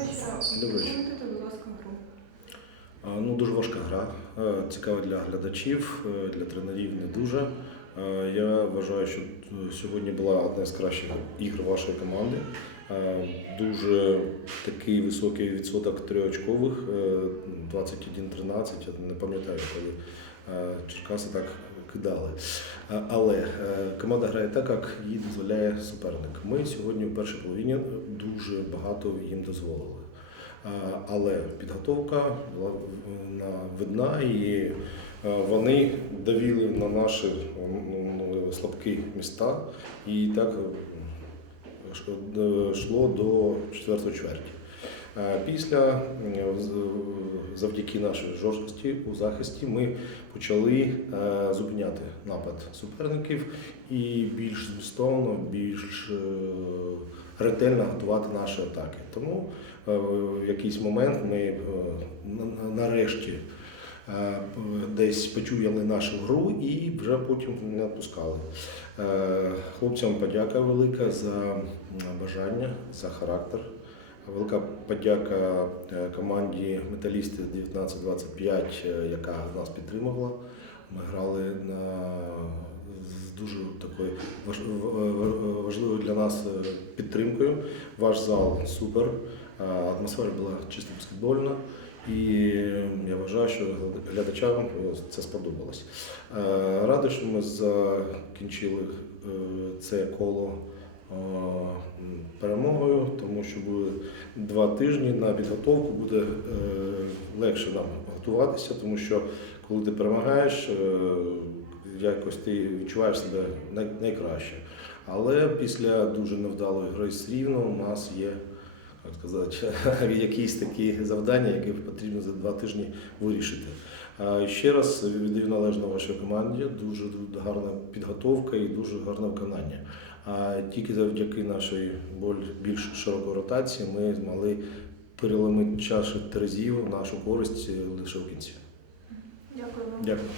Добрий вечір. Будь ласка, гру. Ну, дуже важка гра. Е, Цікава для глядачів, е, для тренерів не дуже. Е, Я вважаю, що е, сьогодні була одна з кращих ігр вашої команди. Е, Дуже такий високий відсоток триочкових, е, 21-13. Я не пам'ятаю, коли е, Черкаси так кидали. Е, Але е, команда грає так, як їй дозволяє суперник. Ми сьогодні в першій половині дуже багато їм дозволили. Але підготовка була видна, і е, вони давили на наші ну, слабкі міста, і так е, е, йшло до четвертої чверті. Е, Після е, завдяки нашій жорсткості у захисті ми почали е, зупиняти напад суперників і більш змістовно, більш е, ретельно готувати наші атаки. Тому е, в якийсь момент ми на- на- нарешті десь почуяли нашу гру і вже потім не відпускали. Хлопцям подяка велика за бажання, за характер. Велика подяка е, команді металісти 1925, е, яка нас підтримувала. Ми грали на з дуже такою в- важливою для нас е, підтримкою. Ваш зал супер. Е, Атмосфера була чисто баскетбольна. І я вважаю, що глядачам це сподобалось. Е, Радий, що ми закінчили е, це коло е, що буде два тижні на підготовку, буде е, легше нам готуватися, тому що коли ти перемагаєш, е, якось ти відчуваєш себе най- найкраще. Але після дуже невдалої гри з Рівно у нас є сказати, якісь такі завдання, які потрібно за два тижні вирішити. Ще раз віддаю належно вашій команді. Дуже гарна підготовка і дуже гарне виконання. А тільки завдяки нашій більш широкої ротації ми змогли переломити чаші терезів нашу користь лише в кінці. Дякую вам. Дякую.